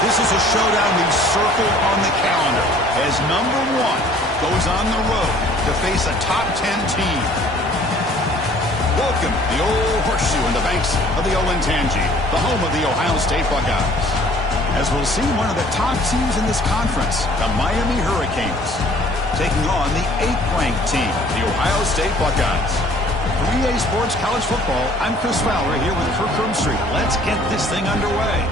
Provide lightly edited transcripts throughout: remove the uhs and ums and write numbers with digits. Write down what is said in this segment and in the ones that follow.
this is a showdown we've circled on the calendar as number one goes on the road to face a top 10 team. Welcome to the old horseshoe in the banks of the Olentangy, the home of the Ohio State Buckeyes. As we'll see one of the top teams in this conference, the Miami Hurricanes, taking on the 8th-ranked team, the Ohio State Buckeyes. 3A Sports College Football, I'm Chris Fowler here with Kirk Herbstreit. Let's get this thing underway.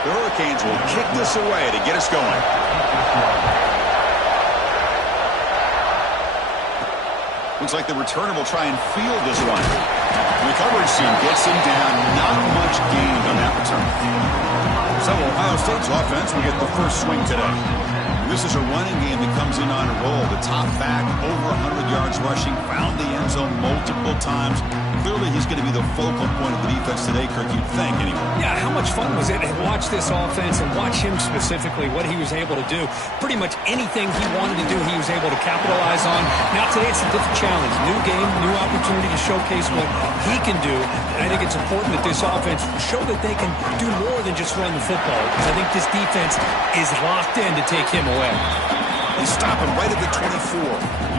The Hurricanes will kick this away to get us going. Looks like the returner will try and field this one. The coverage team gets him down. Not much gained on that return. So Ohio State's offense will get the first swing today. This is a running game that comes in on a roll. The top back, over 100 yards rushing, found the end zone multiple times. Clearly, he's going to be the focal point of the defense today, Kirk, you'd think, anyway. Yeah, how much fun was it to watch this offense and watch him specifically, what he was able to do. Pretty much anything he wanted to do, he was able to capitalize on. Now, today it's a different challenge. New game, new opportunity to showcase what he can do. And I think it's important that this offense show that they can do more than just run the football. Because I think this defense is locked in to take him away. They stop him right at the 24.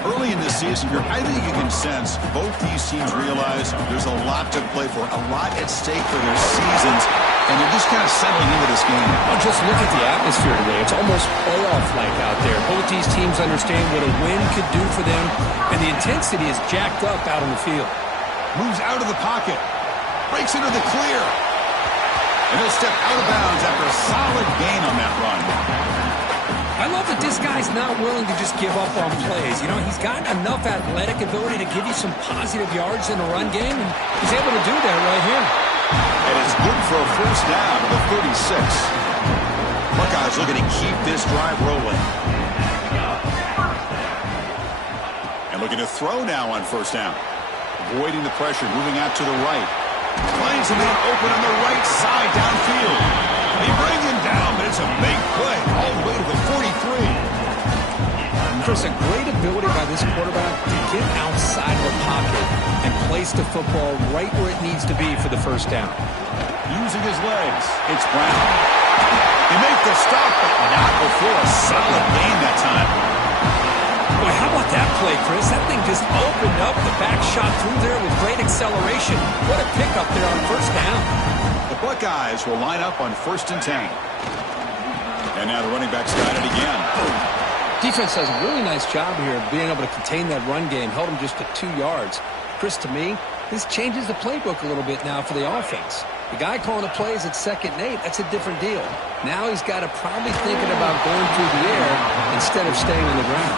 Early in this season, I think you can sense both these teams realize there's a lot to play for, a lot at stake for their seasons, and they're just kind of settling into this game. Well, just look at the atmosphere today. It's almost playoff-like out there. Both these teams understand what a win could do for them, and the intensity is jacked up out on the field. Moves out of the pocket, breaks into the clear, and he'll step out of bounds after a solid gain on that run. I love that this guy's not willing to just give up on plays. You know, he's got enough athletic ability to give you some positive yards in the run game, and he's able to do that right here. And it's good for a first down to the 36. Buckeyes looking to keep this drive rolling. And looking to throw now on first down. Avoiding the pressure, moving out to the right. Finds a man open on the right side downfield. He brings him down, but it's a big play all the way to the 43. Chris, a great ability by this quarterback to get outside of the pocket and place the football right where it needs to be for the first down. Using his legs, it's Brown. He makes the stop, but not before a solid gain that time. Boy, how about that play, Chris? That thing just opened up. The back shot through there with great acceleration. What a pickup there on first down. The Buckeyes will line up on 1st and 10. And now the running back's got it again. Defense does a really nice job here of being able to contain that run game. Held him just to 2 yards. Chris, to me, this changes the playbook a little bit now for the offense. The guy calling the plays at 2nd and 8, that's a different deal. Now he's got to probably thinking about going through the air instead of staying on the ground.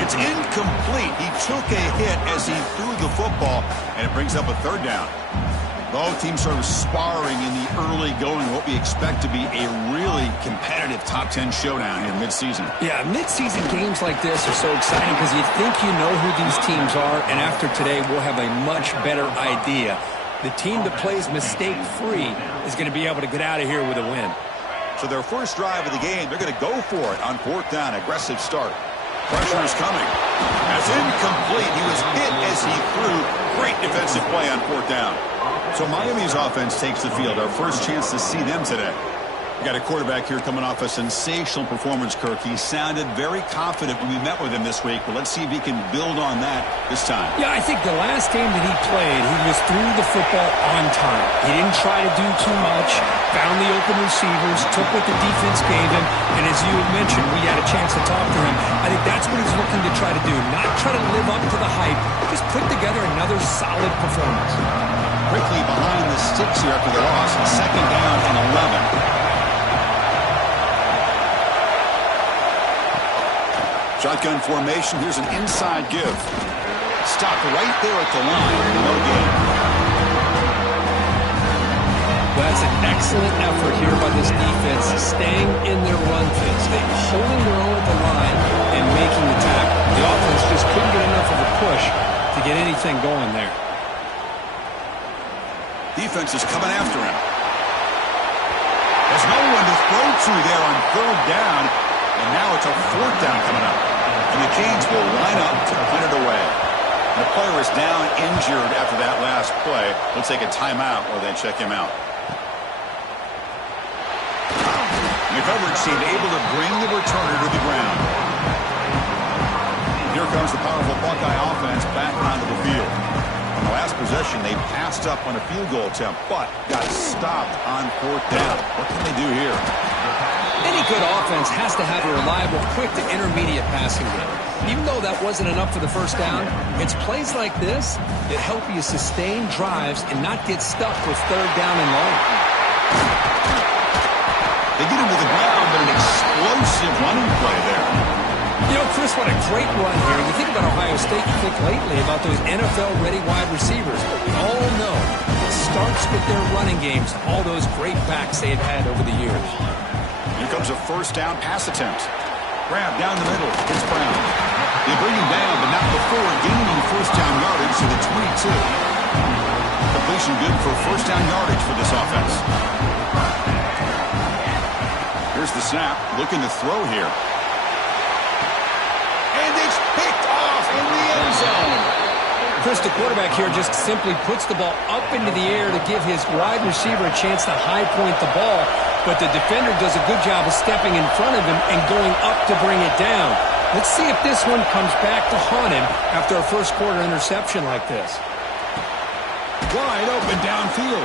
It's incomplete. He took a hit as he threw the football, and it brings up a 3rd down. Both teams sort of sparring in the early going, what we expect to be a really competitive top 10 showdown here midseason. Yeah, midseason games like this are so exciting because you think you know who these teams are, and after today we'll have a much better idea. The team that plays mistake-free is going to be able to get out of here with a win. So their first drive of the game, they're going to go for it on 4th down. Aggressive start. Pressure is coming. That's incomplete. He was hit as he threw. Great defensive play on 4th down. So Miami's offense takes the field. Our first chance to see them today. We got a quarterback here coming off a sensational performance, Kirk. He sounded very confident when we met with him this week, but let's see if he can build on that this time. Yeah, I think the last game that he played, he was threw the football on time. He didn't try to do too much, found the open receivers, took what the defense gave him, and as you had mentioned, we had a chance to talk to him. I think that's what he's looking to try to do, not try to live up to the hype, just put together another solid performance. Quickly behind the sticks here after the loss, 2nd down and 11. Shotgun formation. Here's an inside give. Stopped right there at the line. No gain. excellent effort here by this defense, staying in their run fits, holding their own at the line and making the tackle. The offense just couldn't get enough of a push to get anything going there. Defense is coming after him. There's no one to throw to there on third down, and now it's a fourth down coming up. And the Canes will line up to punt it away. The player is down injured after that last play. We'll take a timeout or then check him out. The coverage team able to bring the returner to the ground. Here comes the powerful Buckeye offense back onto the field. On the last possession, they passed up on a field goal attempt, but got stopped on fourth down. What can they do here? Any good offense has to have a reliable, quick to intermediate passing game. Even though that wasn't enough for the first down, it's plays like this that help you sustain drives and not get stuck with third down and long. They get him to the ground, but an explosive running play there. You know, Chris, what a great run here. You think about Ohio State, you think lately about those NFL-ready wide receivers. But we all know it starts with their running games, all those great backs they've had over the years. Here comes a first down pass attempt. Grab down the middle. It's Brown. They bring him down, but not before gaining first down yardage to the 22. Completion good for first down yardage for this offense. Here's the snap. Looking to throw here. And it's picked off in the end zone. Chris, the quarterback here just simply puts the ball up into the air to give his wide receiver a chance to high point the ball. But the defender does a good job of stepping in front of him and going up to bring it down. Let's see if this one comes back to haunt him after a first quarter interception like this. Wide open downfield.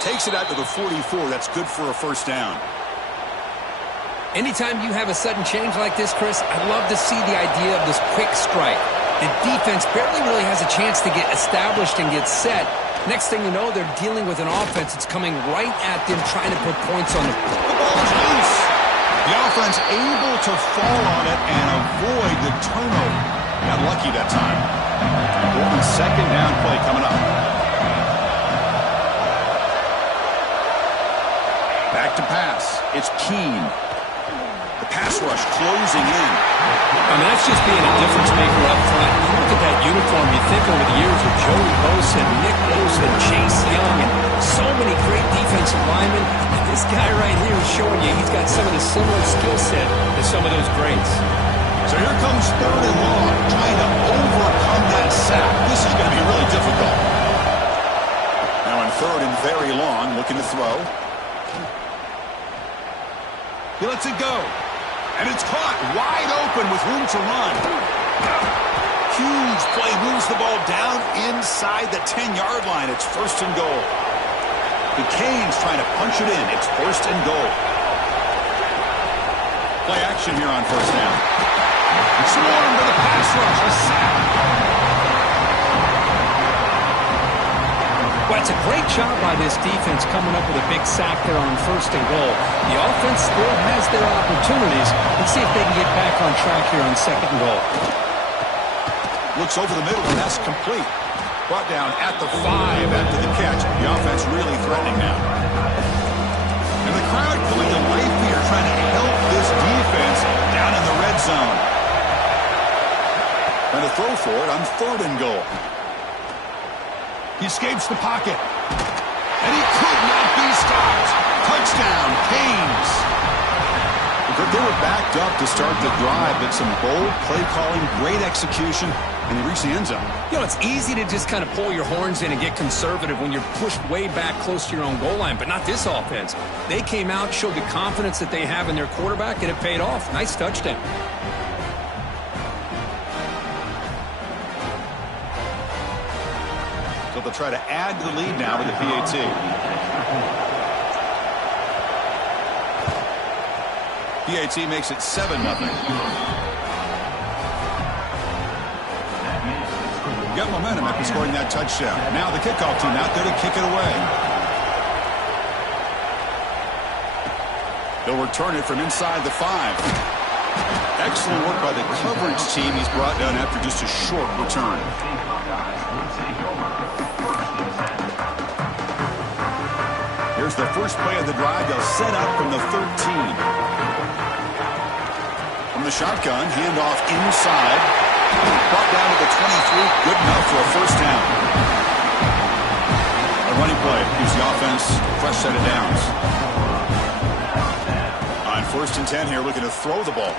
Takes it out to the 44. That's good for a first down. Anytime you have a sudden change like this, Chris, I'd love to see the idea of this quick strike. The defense barely really has a chance to get established and get set. Next thing you know, they're dealing with an offense that's coming right at them, trying to put points on them. The ball is loose. The offense able to fall on it and avoid the turnover. Got lucky that time. Golden second down play coming up. Back to pass. It's Keene. The pass rush closing in. I mean, that's just being a difference maker up front. You look at that uniform, you think over the years of Joey Bosa, Nick Bosa, Chase Young, and so many great defensive linemen. And this guy right here is showing you he's got some of the similar skill set to some of those greats. So here comes third and long, trying to overcome that sack. This is going to be really difficult. Now on third and very long, looking to throw. He lets it go. And it's caught wide open with room to run. Huge play, moves the ball down inside the 10-yard line. It's first and goal. The Canes trying to punch it in. It's first and goal. Play action here on first down. Swarm to the pass rush. A sack. Well, it's a great job by this defense coming up with a big sack there on first and goal. The offense still has their opportunities. Let's see if they can get back on track here on second and goal. Looks over the middle, and that's complete. Brought down at the 5 after the catch. The offense really threatening now. And the crowd coming to life here, trying to help this defense down in the red zone. And to throw for it on third and goal. He escapes the pocket. And he could not be stopped. Touchdown, Canes. They were backed up to start the drive, but some bold play calling, great execution, and they reached the end zone. You know, it's easy to just kind of pull your horns in and get conservative when you're pushed way back close to your own goal line, but not this offense. They came out, showed the confidence that they have in their quarterback, and it paid off. Nice touchdown. So they'll try to add to the lead now with the PAT. PAT makes it 7-0. Got momentum after scoring that touchdown. Now the kickoff team out there to kick it away. They'll return it from inside the 5. Excellent work by the coverage team. He's brought down after just a short return. Here's Here's the first play of the drive. They'll set up from the 13. From the shotgun, handoff inside. Brought down to the 23. Good enough for a first down. A running play gives the offense a fresh set of downs. On 1st and 10 here, looking to throw the ball.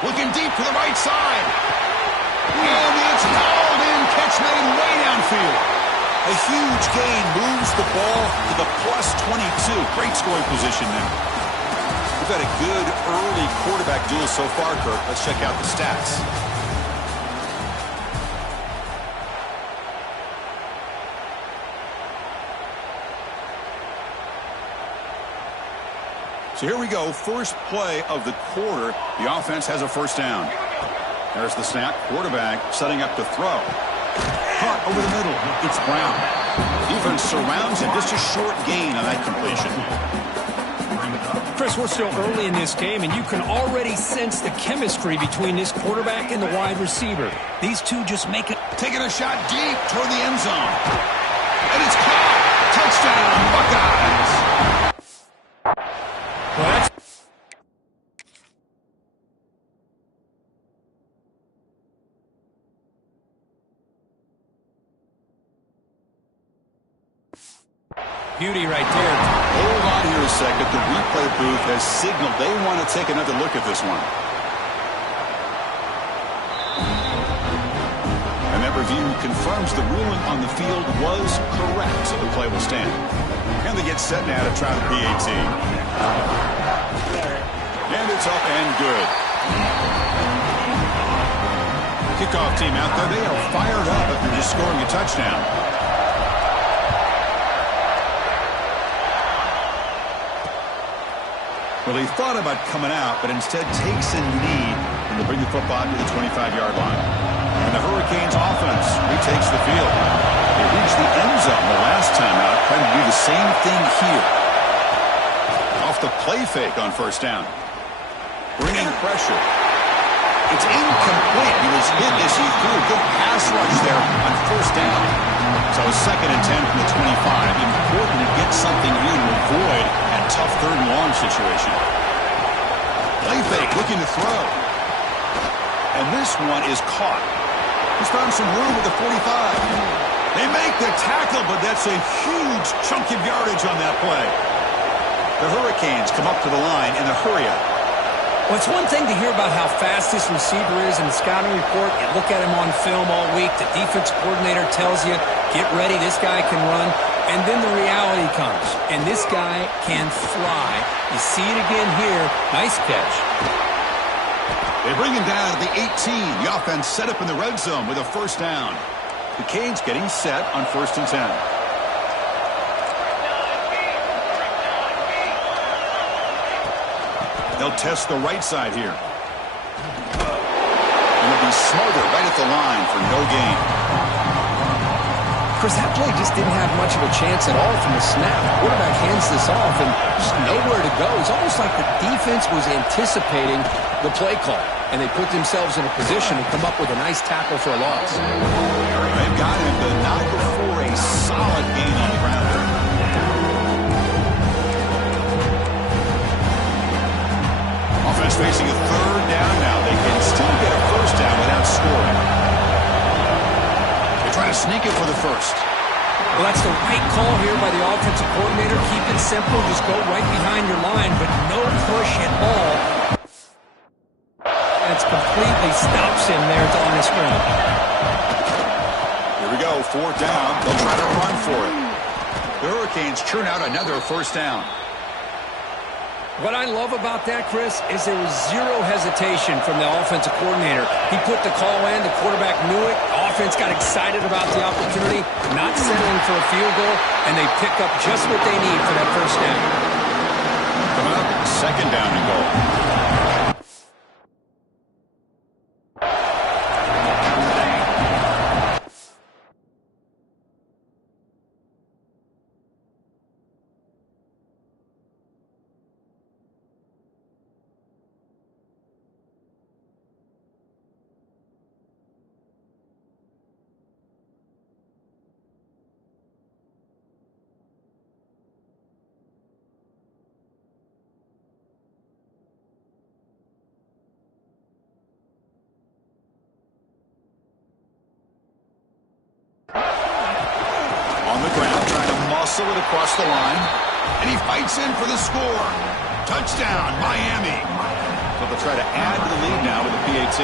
Looking deep to the right side. And it's hauled in. Catch made way downfield. A huge gain moves the ball to the plus 22. Great scoring position there. We've had a good early quarterback duel so far, Kirk. Let's check out the stats. So here we go. First play of the quarter. The offense has a first down. There's the snap. Quarterback setting up to throw. Caught over the middle. It's Brown. Defense surrounds him. Just a short gain on that completion. Chris, we're still early in this game, and you can already sense the chemistry between this quarterback and the wide receiver. These two just make it. Taking a shot deep toward the end zone. And it's caught. Touchdown, Buckeyes. Well, that's beauty right there. Hold on here a second. The replay booth has signaled they want to take another look at this one. And that review confirms the ruling on the field was correct, so the play will stand. And they get set now to try the PAT. And it's up and good. Kickoff team out there. They are fired up after just scoring a touchdown. Well, he thought about coming out, but instead takes a knee and to bring the football to the 25-yard line. And the Hurricanes offense retakes the field. They reached the end zone the last time out, trying to do the same thing here. Off the play fake on first down. Bringing pressure. It's incomplete. He was hit as he threw. Good pass rush there on first down. So 2nd and 10 from the 25. Important to get something here to avoid that tough 3rd and long situation. Play fake, looking to throw. And this one is caught. He's found some room at the 45. They make the tackle, but that's a huge chunk of yardage on that play. The Hurricanes come up to the line in a hurry up. Well, it's one thing to hear about how fast this receiver is in the scouting report. You look at him on film all week. The defense coordinator tells you, get ready, this guy can run. And then the reality comes, and this guy can fly. You see it again here. Nice catch. They bring him down to the 18. The offense set up in the red zone with a first down. The Canes getting set on 1st and 10. They'll test the right side here. And they'll be smarter right at the line for no gain. Chris, that play just didn't have much of a chance at all from the snap. The quarterback hands this off and just nowhere to go. It's almost like the defense was anticipating the play call, and they put themselves in a position to come up with a nice tackle for a loss. They've got him the night before a solid gain on the ground there. Offense facing a 3rd down now. They can still get a first down without scoring. They try to sneak it for the first. Well, that's the right call here by the offensive coordinator. Keep it simple. Just go right behind your line, but no push at all. That's completely stops him there at the line of scrimmage. Here we go. 4th down. They'll try to run for it. The Hurricanes churn out another first down. What I love about that, Chris, is there was zero hesitation from the offensive coordinator. He put the call in. The quarterback knew it. The offense got excited about the opportunity, not settling for a field goal, and they pick up just what they need for that first down. Coming up, 2nd down and goal. hustle it across the line. And he fights in for the score. Touchdown, Miami. So they'll try to add to the lead now with a PAT.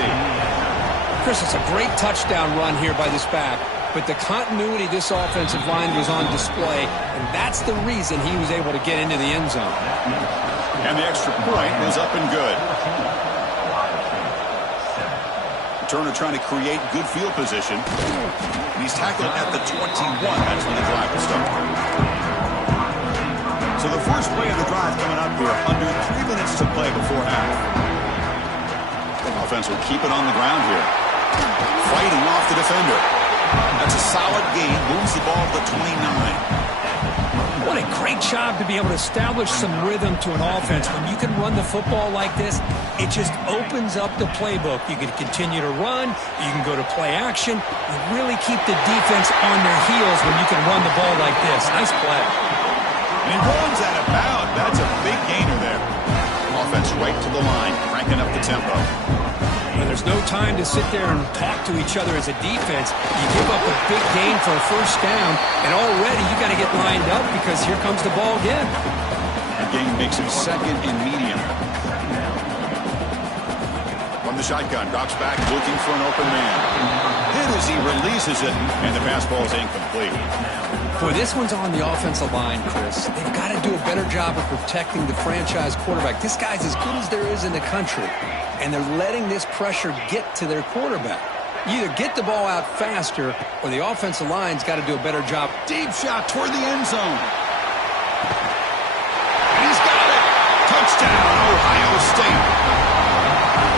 Chris, it's a great touchdown run here by this back. But the continuity of this offensive line was on display, and that's the reason he was able to get into the end zone. And the extra point was up and good. Turner trying to create good field position. And he's tackled at the 21. That's when the drive will start. So the first play of the drive coming up here, under 3 minutes to play before half. The offense will keep it on the ground here. Fighting off the defender. That's a solid gain. Moves the ball to the 29. What a great job to be able to establish some rhythm to an offense. When you can run the football like this, it just opens up the playbook. You can continue to run. You can go to play action. You really keep the defense on their heels when you can run the ball like this. Nice play. And he runs out of bounds. That's a big gainer there. Offense right to the line, cranking up the tempo. When there's no time to sit there and talk to each other as a defense, you give up a big gain for a first down, and already you got to get lined up because here comes the ball again. The gain makes him second and medium. From the shotgun, drops back, looking for an open man. Hit as he releases it, and the pass ball is incomplete. Boy, this one's on the offensive line, Chris. They've got to do a better job of protecting the franchise quarterback. This guy's as good as there is in the country, and they're letting this pressure get to their quarterback. You either get the ball out faster, or the offensive line's got to do a better job. Deep shot toward the end zone. And he's got it. Touchdown, Ohio State.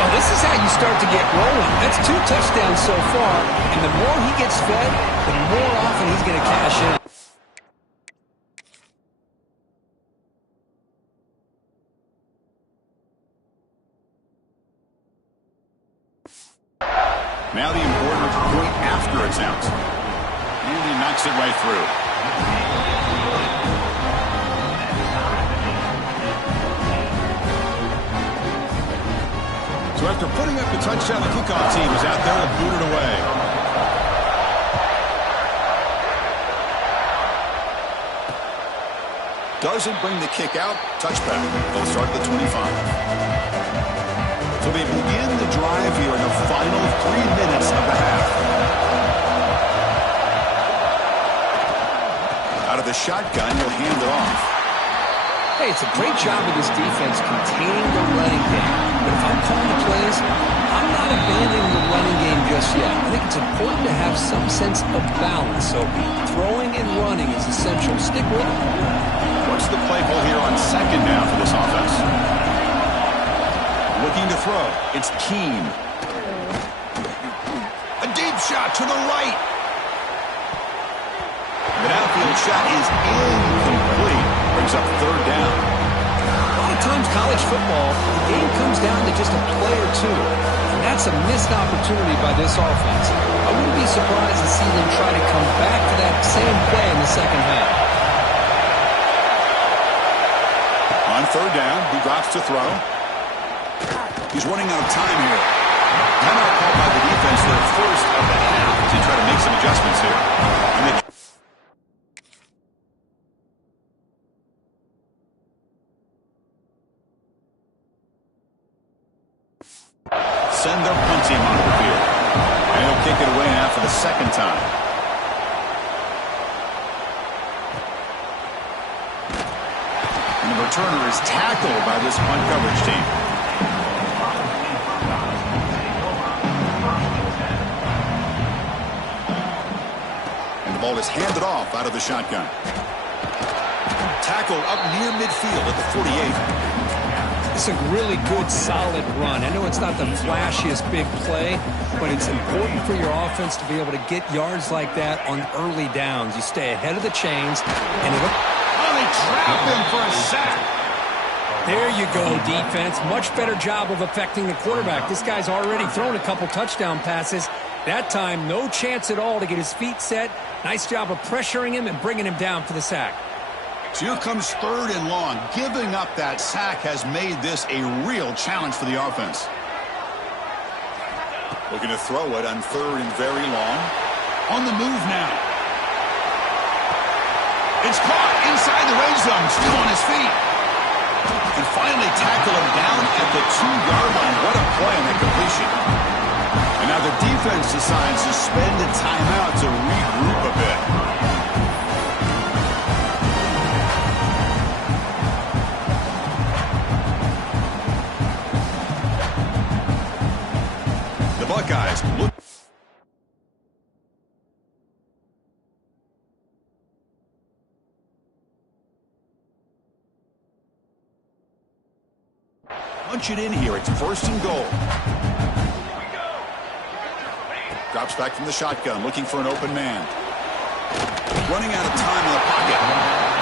Well, this is how you start to get rolling. That's 2 touchdowns so far, and the more he gets fed, the more often he's going to cash in. Now the important point after attempt. And he knocks it right through. So after putting up the touchdown, the kickoff team is out there to boot it away. Doesn't bring the kick out. Touchback. They'll start at the 25. So they begin the drive here in the final 3 minutes of the half. Out of the shotgun, he'll hand it off. Hey, it's a great job of this defense containing the running game. But if I'm calling the plays, I'm not abandoning the running game just yet. I think it's important to have some sense of balance. So throwing and running is essential. Stick with it. What's the play call here on second down for this offense? Looking to throw. It's Keene. A deep shot to the right. The downfield shot is incomplete. Brings up third down. A lot of times college football, the game comes down to just a play or two. And that's a missed opportunity by this offense. I wouldn't be surprised to see them try to come back to that same play in the second half. On third down, he drops to throw. He's running out of time here. Timeout called by the defense there first of the half as they try to make some adjustments here. And they send their punt team onto the field. And he'll kick it away now for the second time. And the returner is tackled by this punt coverage team. And the ball is handed off out of the shotgun. Tackled up near midfield at the 48. It's a really good, solid run. I know it's not the flashiest big play, but it's important for your offense to be able to get yards like that on early downs. You stay ahead of the chains, and it'll... Oh, they trap him for a sack. There you go, defense. Much better job of affecting the quarterback. This guy's already thrown a couple touchdown passes. That time, no chance at all to get his feet set. Nice job of pressuring him and bringing him down for the sack. So here comes third and long. Giving up that sack has made this a real challenge for the offense. Looking to throw it on third and very long. On the move now. It's caught inside the red zone, still on his feet. And finally tackle him down at the 2-yard line. What a play on that completion. And now the defense decides to spend a timeout to regroup a bit. The Buckeyes look. Punch it in here. It's 1st and goal. Drops back from the shotgun, looking for an open man. Running out of time in the pocket.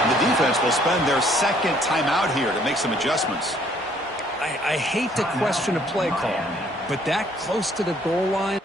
And the defense will spend their 2nd timeout here to make some adjustments. I hate to question a play call, but that close to the goal line.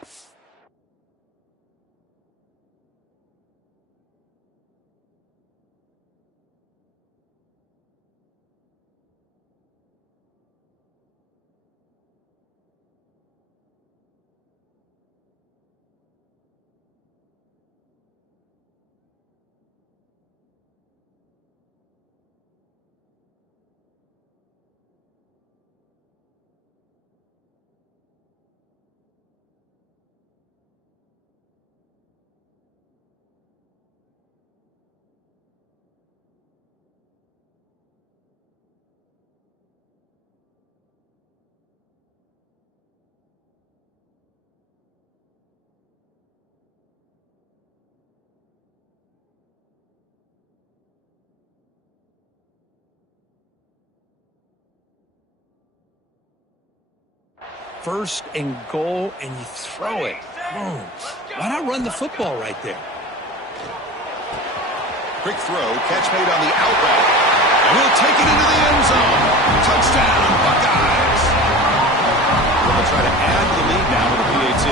First and goal, and you throw it. Boom. Why not run the football right there? Quick throw, catch made on the out route. And he'll take it into the end zone. Touchdown, Buckeyes. They'll try to add to the lead now with a PAT.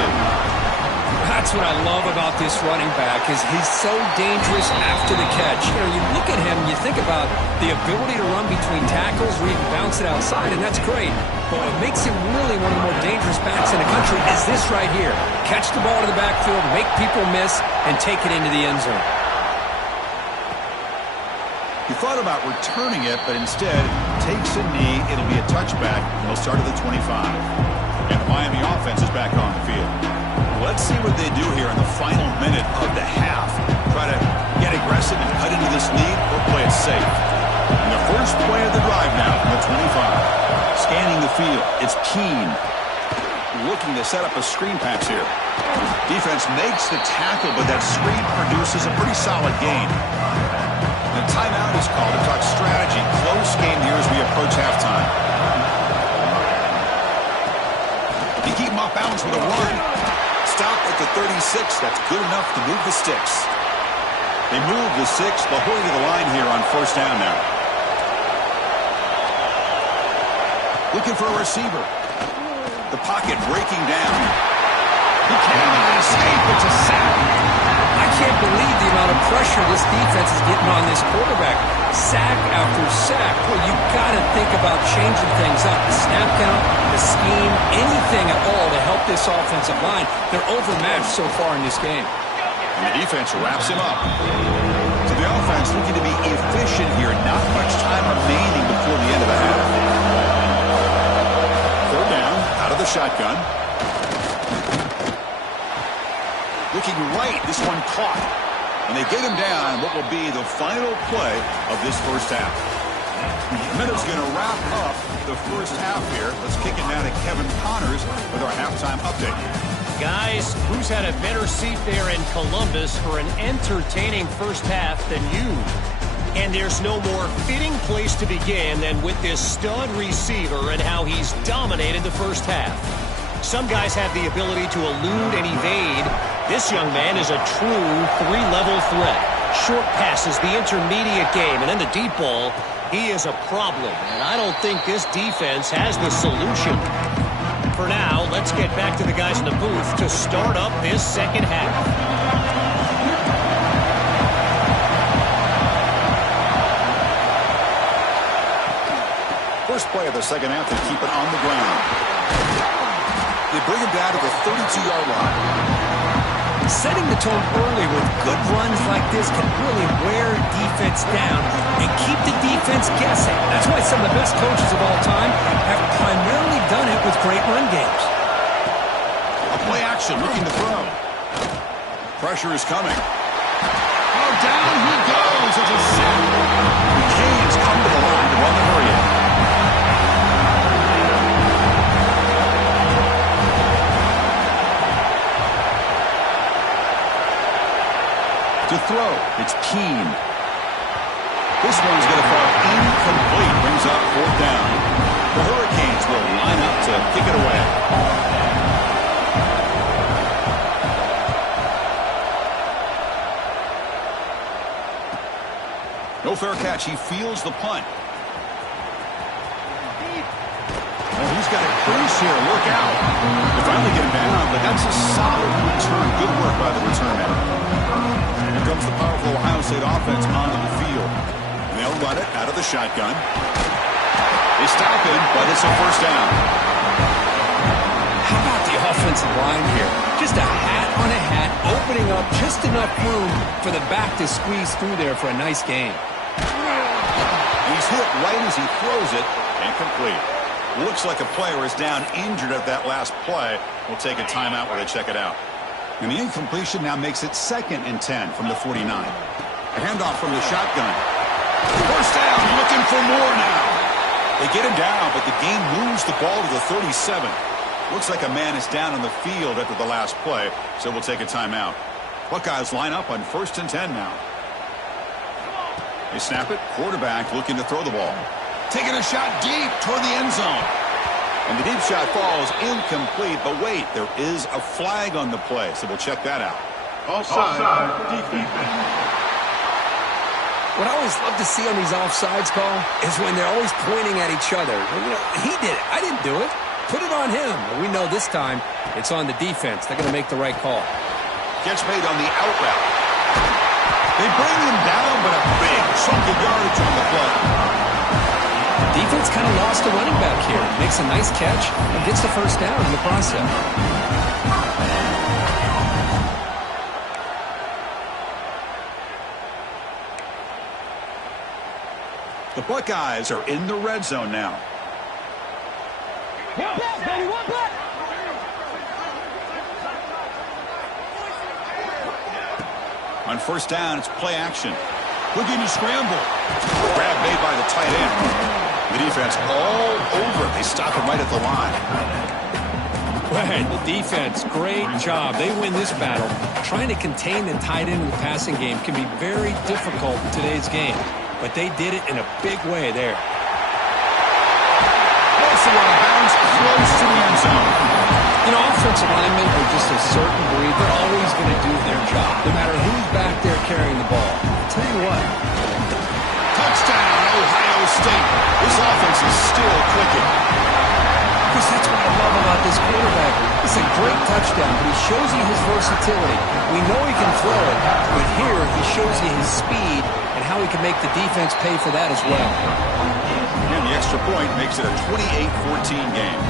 That's what I love about this running back is he's so dangerous after the catch. You know, you look at him, you think about the ability to run between tackles where you can bounce it outside, and that's great. But what makes him really one of the more dangerous backs in the country is this right here. Catch the ball to the backfield, make people miss, and take it into the end zone. He thought about returning it, but instead takes a knee. It'll be a touchback, and they'll start at the 25. And the Miami offense is back on the field. Let's see what they do here in the final minute of the half. Try to get aggressive and cut into this lead or play it safe. And the first play of the drive now from the 25. Scanning the field, it's Keene. Looking to set up a screen pass here. Defense makes the tackle, but that screen produces a pretty solid gain. The timeout is called to talk strategy. Close game here as we approach halftime. You keep him off balance with a run. Stop at the 36. That's good enough to move the sticks. They move the 6. They'll hurry to the line here on 1st down now. Looking for a receiver. The pocket breaking down. He can't even escape. It's a sack. I can't believe the amount of pressure this defense is getting on this quarterback. Sack after sack. Well, you've got to think about changing things up. The snap count, the scheme, anything at all to help this offensive line. They're overmatched so far in this game. And the defense wraps him up. So the offense looking to be efficient here. Not much time remaining before the end of the half. 3rd down, out of the shotgun. Looking right, this one caught. And they get him down what will be the final play of this first half. Minute's going to wrap up the first half here. Let's kick it now to Kevin Connors with our halftime update. Guys, who's had a better seat there in Columbus for an entertaining first half than you? And there's no more fitting place to begin than with this stud receiver and how he's dominated the first half. Some guys have the ability to elude and evade. This young man is a true 3-level threat. Short passes, the intermediate game, and then the deep ball. He is a problem, and I don't think this defense has the solution. For now, let's get back to the guys in the booth to start up this second half. First play of the second half, they keep it on the ground. They bring him down to the 32-yard line. Setting the tone early with good runs like this can really wear defense down and keep the defense guessing. That's why some of the best coaches of all time have primarily done it with great run games. A play action, looking to throw. Pressure is coming. Oh, down he goes. It's a sack. The Canes come to the line to run the hurry-in. To throw, it's Keene. This one's going to fall incomplete. Brings up 4th down. The Hurricanes will line up to kick it away. No fair catch. He feels the punt. Oh, he's got a crease here. Look out. They finally get him down, but that's a solid return. Good work by the return man. Here comes the powerful Ohio State offense onto the field. And they'll run it out of the shotgun. They stop him, but it's a 1st down. How about the offensive line here? Just a hat on a hat, opening up just enough room for the back to squeeze through there for a nice gain. He's hit right as he throws it. Incomplete. Looks like a player is down injured at that last play. We'll take a timeout while they check it out. And the incompletion now makes it 2nd and 10 from the 49. A handoff from the shotgun. 1st down, looking for more now. They get him down, but the game moves the ball to the 37. Looks like a man is down on the field after the last play, so we'll take a timeout. Buckeyes line up on 1st and 10 now. They snap it. Quarterback looking to throw the ball. Taking a shot deep toward the end zone. And the deep shot falls incomplete, but wait, there is a flag on the play, so we'll check that out. Offside. Defense. What I always love to see on these offsides call is when they're always pointing at each other. You know, he did it. I didn't do it. Put it on him. We know this time it's on the defense. They're going to make the right call. Catch made on the out route. They bring him down, but a big chunk of yardage on the play. Defense kind of lost a running back here. Makes a nice catch and gets the 1st down in the process. The Buckeyes are in the red zone now. One back, baby, one back. On 1st down, it's play action. Looking to scramble. Grab made by the tight end. The defense all over. They stop him right at the line. Right, the defense, great job. They win this battle. Trying to contain the tight end in the passing game can be very difficult in today's game. But they did it in a big way there. Also out of bounds, close to the end zone. You know, offensive linemen are just a certain breed. They're always going to do their job, no matter who's back there carrying the ball. I'll tell you what. Touchdown, Ohio State. This offense is still clicking. Chris, that's what I love about this quarterback. It's a great touchdown, but he shows you his versatility. We know he can throw it, but here he shows you his speed and how he can make the defense pay for that as well. And the extra point makes it a 28-14 game.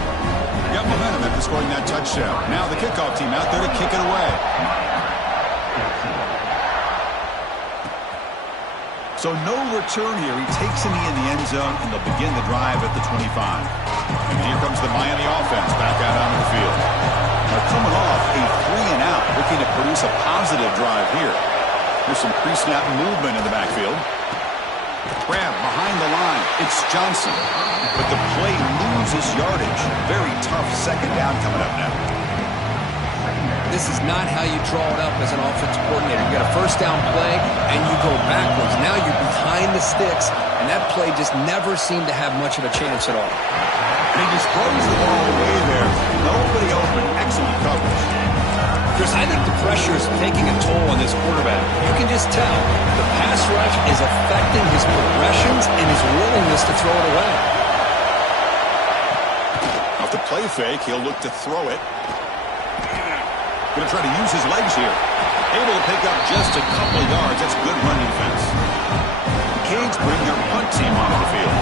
Got momentum after scoring that touchdown. Now the kickoff team out there to kick it away. So no return here. He takes in the end zone, and they'll begin the drive at the 25. And here comes the Miami offense back out onto the field. They're coming off a 3-and-out, looking to produce a positive drive here. There's some pre-snap movement in the backfield. Grab behind the line. It's Johnson. But the play loses yardage. Very tough 2nd down coming up now. This is not how you draw it up as an offensive coordinator. You got a 1st down play, and you go backwards. Now you're behind the sticks, and that play just never seemed to have much of a chance at all. And he just throws the ball away there. Nobody open. Excellent coverage. Chris, I think the pressure is taking a toll on this quarterback. You can just tell the pass rush is affecting his progressions and his willingness to throw it away. Off the play fake, he'll look to throw it. Going to try to use his legs here. Able to pick up just a couple of yards. That's good run defense. The Canes bring their punt team onto the field.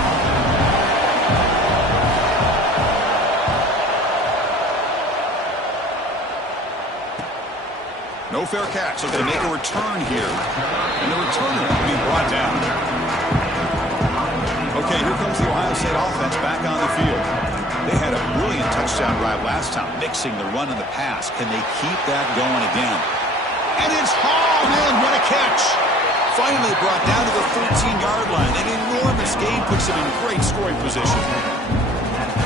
No No fair catch. Looking to make a return here. And the returner will be brought down. Okay, here comes the Ohio State offense back on the field. They had a brilliant touchdown drive last time, mixing the run and the pass. Can they keep that going again? And it's hauled in. What a catch. Finally brought down to the 13-yard line. An enormous gain puts him in great scoring position.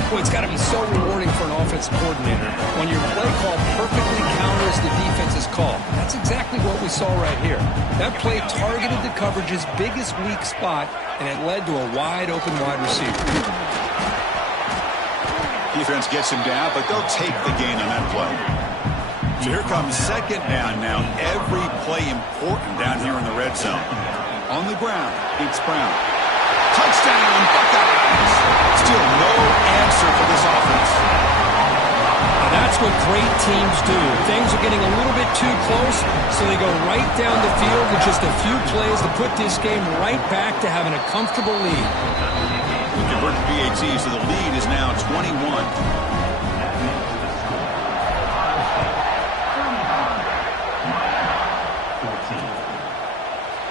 Well, it's got to be so rewarding for an offensive coordinator when your play call perfectly counters the defense's call. That's exactly what we saw right here. That play targeted the coverage's biggest weak spot, and it led to a wide-open wide receiver. Defense gets him down, but they'll take the gain on that play. So here comes second down now. Every play important down here in the red zone. On the ground, it's Brown. Touchdown, Buckeyes! Still no answer for this offense. Now that's what great teams do. Things are getting a little bit too close, so they go right down the field with just a few plays to put this game right back to having a comfortable lead. We convert to PAT, so the lead is now 21.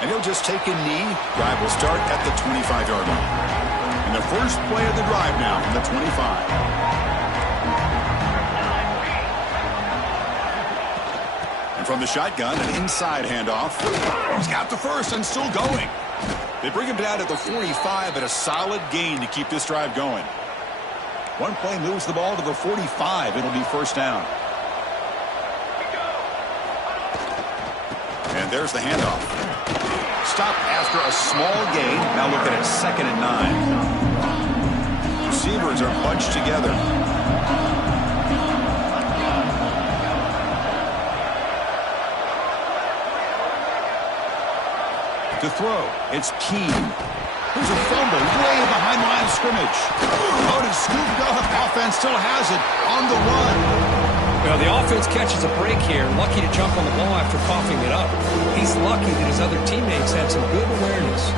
And he'll just take a knee. Drive will start at the 25-yard line. And the first play of the drive now from the 25. And from the shotgun, an inside handoff. He's got the first and still going. They bring him down at the 45, but a solid gain to keep this drive going. One play moves the ball to the 45. It'll be first down. And there's the handoff. Stop after a small gain. Now looking at 2nd and 9. Receivers are bunched together. To throw, it's Keene. There's a fumble way behind the line of scrimmage. Oh, it's scooped up. Offense still has it on the run. Well, the offense catches a break here. Lucky to jump on the ball after coughing it up. He's lucky that his other teammates had some good awareness.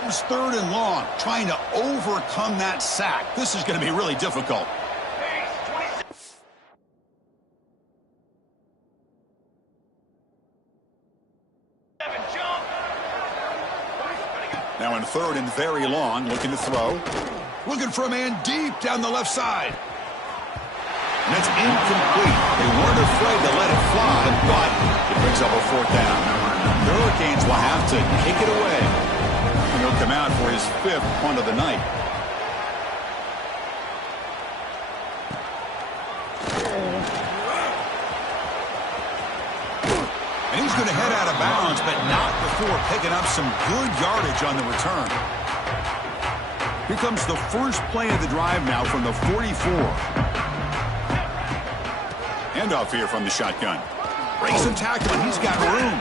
It's 3rd and long, trying to overcome that sack. This is going to be really difficult. Now in 3rd and very long, looking to throw. Looking for a man deep down the left side. And it's incomplete. They weren't afraid to let it fly, but it brings up a 4th down. The Hurricanes will have to kick it away. And he'll come out for his 5th punt of the night. And he's going to head out of bounds, but not before picking up some good yardage on the return. Here comes the first play of the drive now from the 44. Handoff here from the shotgun. Breaks some tackling. He's got room.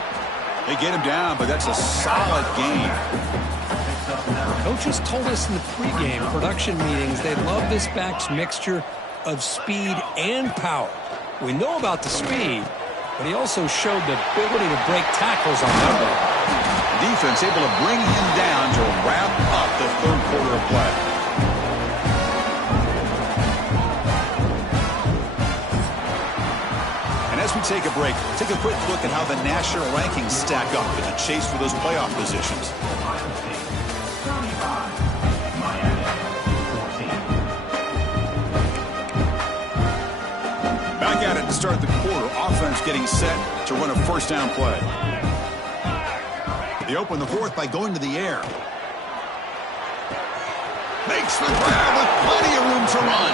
They get him down, but that's a solid gain. Coaches told us in the pregame production meetings they love this back's mixture of speed and power. We know about the speed, but he also showed the ability to break tackles on that one. Defense able to bring him down to wrap up the 3rd quarter of play. And as we take a break, take a quick look at how the national rankings stack up in the chase for those playoff positions. Back at it to start the quarter. Offense getting set to run a first down play. They open the 4th by going to the air. Makes the grab with plenty of room to run.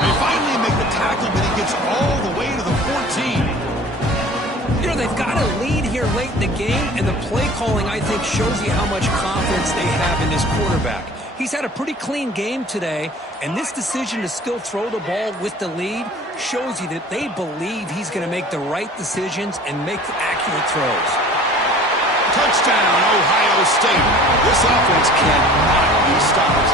They finally make the tackle, but he gets all the way to the 14. You know, they've got a lead here late in the game, and the play calling, I think, shows you how much confidence they have in this quarterback. He's had a pretty clean game today, and this decision to still throw the ball with the lead shows you that they believe he's going to make the right decisions and make accurate throws. Touchdown, Ohio State. This offense cannot be stopped.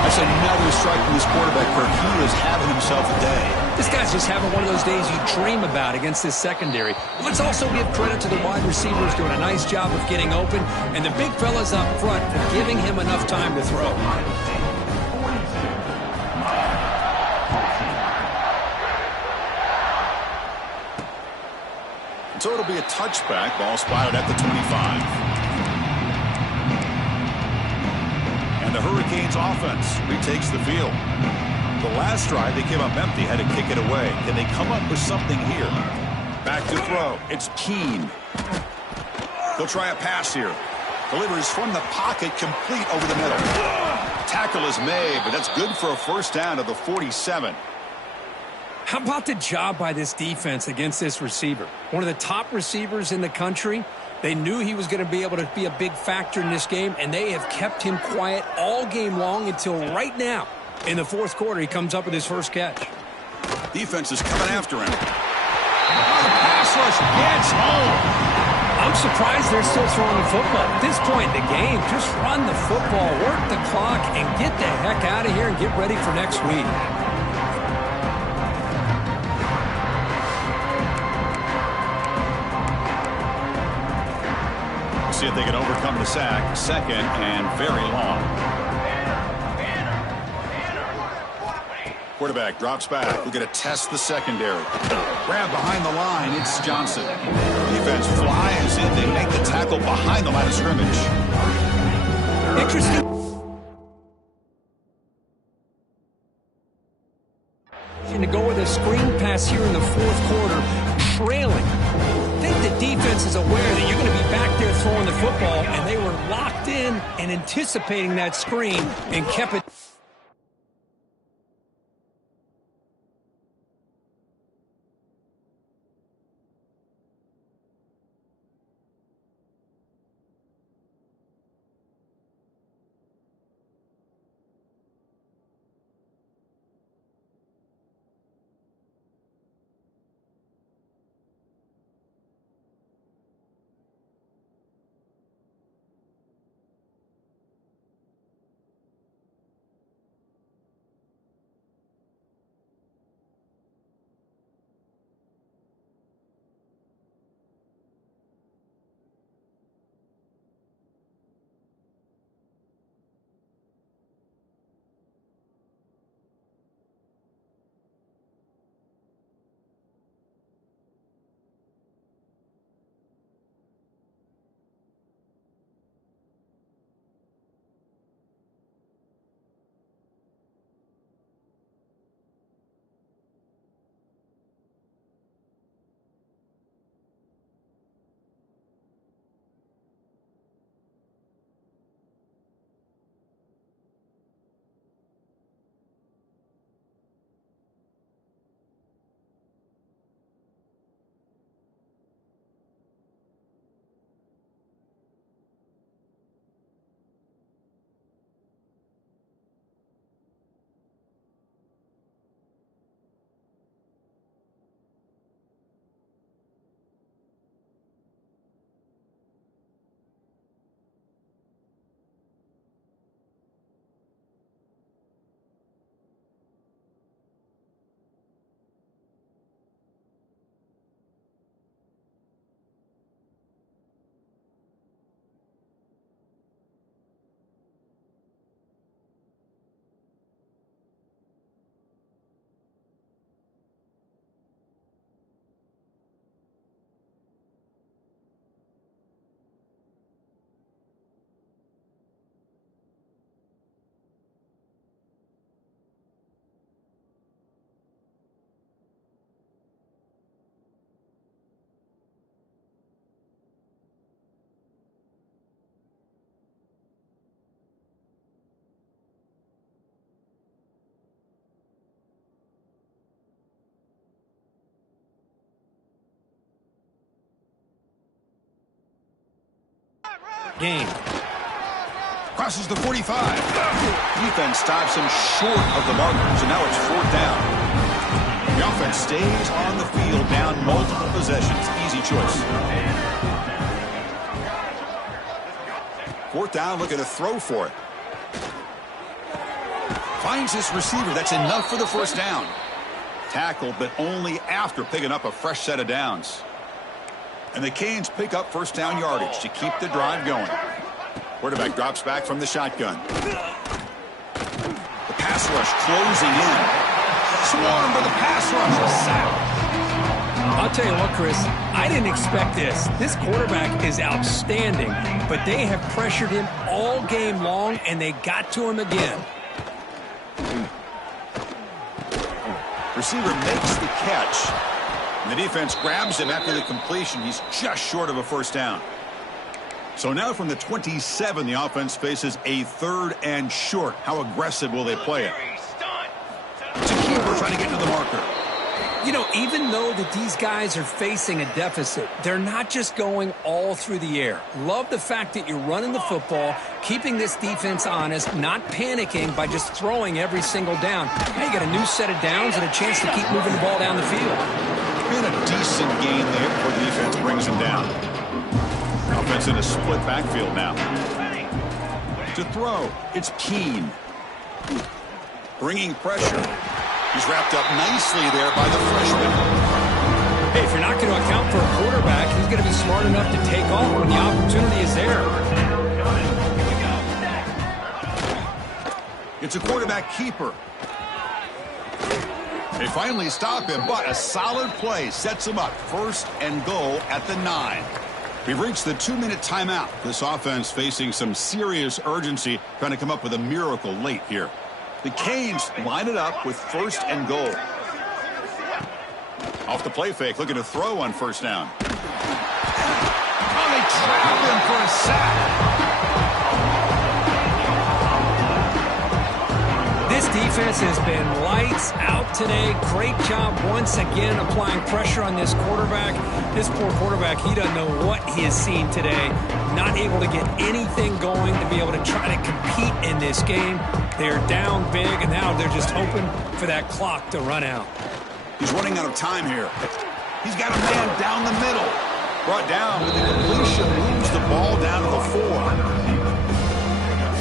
That's another strike from this quarterback, Kirk. He is having himself a day. This guy's just having one of those days you dream about against this secondary. But let's also give credit to the wide receivers doing a nice job of getting open, and the big fellas up front for giving him enough time to throw. So it'll be a touchback. Ball spotted at the 25. And the Hurricanes offense retakes the field. The last drive, they came up empty, had to kick it away. Can they come up with something here? Back to throw. It's Keene. He'll try a pass here. Delivers from the pocket, complete over the middle. Tackle is made, but that's good for a first down of the 47. How about the job by this defense against this receiver? One of the top receivers in the country. They knew he was going to be able to be a big factor in this game, and they have kept him quiet all game long until right now. In the fourth quarter, he comes up with his first catch. Defense is coming after him. The pass rush gets home. I'm surprised they're still throwing the football. At this point in the game, just run the football, work the clock, and get the heck out of here and get ready for next week. See if they can overcome the sack. Second and very long. Quarterback drops back. We're going to test the secondary. Grab behind the line. It's Johnson. Defense flies in. They make the tackle behind the line of scrimmage. Interesting. To go with a screen pass here in the fourth quarter, trailing. I think the defense is aware that you're going to be back there throwing the football, and they were locked in and anticipating that screen and kept it. game. Crosses the 45. Defense stops him short of the marker, so now it's 4th down. The offense stays on the field, down multiple possessions. Easy choice. 4th down, looking to throw for it. Finds his receiver. That's enough for the 1st down. Tackled, but only after picking up a fresh set of downs. And the Canes pick up 1st down yardage to keep the drive going. Quarterback drops back from the shotgun. The pass rush closing in. Swarm for the pass rush. A sack. I'll tell you what, Chris, I didn't expect this. This quarterback is outstanding, but they have pressured him all game long, and they got to him again. Receiver makes the catch. And the defense grabs him after the completion. He's just short of a 1st down. So now from the 27, the offense faces a 3rd and short. How aggressive will they play it? It's a keeper trying to get to the marker. You know, even though that these guys are facing a deficit, they're not just going all through the air. Love the fact that you're running the football, keeping this defense honest, not panicking by just throwing every single down. Now you got a new set of downs and a chance to keep moving the ball down the field. Been a decent game there before the defense brings him down. Offense in a split backfield now. To throw, it's Keene. Bringing pressure. He's wrapped up nicely there by the freshman. Hey, if you're not going to account for a quarterback, he's going to be smart enough to take off when the opportunity is there. It's a quarterback keeper. They finally stop him, but a solid play sets him up. 1st and goal at the 9. We've reached the 2-minute timeout. This offense facing some serious urgency, trying to come up with a miracle late here. The Canes line it up with 1st and goal. Off the play fake, looking to throw on 1st down. Oh, they trap him for a sack. This defense has been lights out today. Great job once again applying pressure on this quarterback. This poor quarterback, he doesn't know what he has seen today. Not able to get anything going to be able to try to compete in this game. They're down big, and now they're just hoping for that clock to run out. He's running out of time here. He's got a man down the middle. Brought down with the completion, moves the ball down to the 4.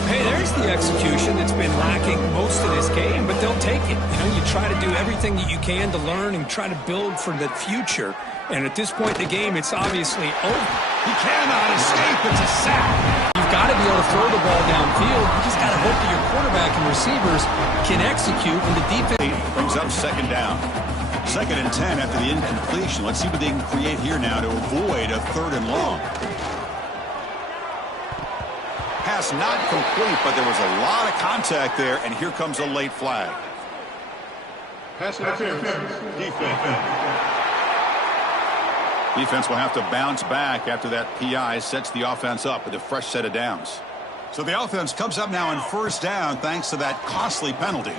Hey, there's the execution that's been lacking most of this game, but they'll take it. You know, you try to do everything that you can to learn and try to build for the future. And at this point in the game, it's obviously over. He cannot escape. It's a sack. You've got to be able to throw the ball downfield. You just got to hope that your quarterback and receivers can execute when the defense brings up 2nd down. 2nd and 10 after the incompletion. Let's see what they can create here now to avoid a 3rd and long. Pass not complete, but there was a lot of contact there, and here comes a late flag. Pass interference. Defense will have to bounce back after that PI sets the offense up with a fresh set of downs. So the offense comes up now in 1st down thanks to that costly penalty.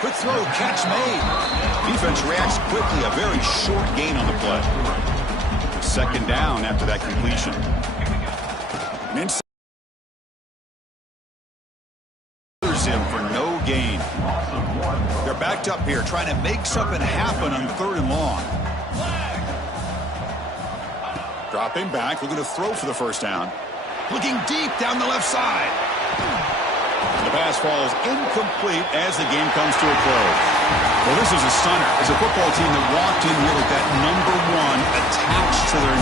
Quick throw, catch made. Defense reacts quickly, a very short gain on the play. 2nd down after that completion. Him for no gain. They're backed up here trying to make something happen on 3rd and long. Dropping back, looking to throw for the 1st down. Looking deep down the left side. The pass falls incomplete as the game comes to a close. Well, this is a stunner. It's a football team that walked in here with that number 1 attached to their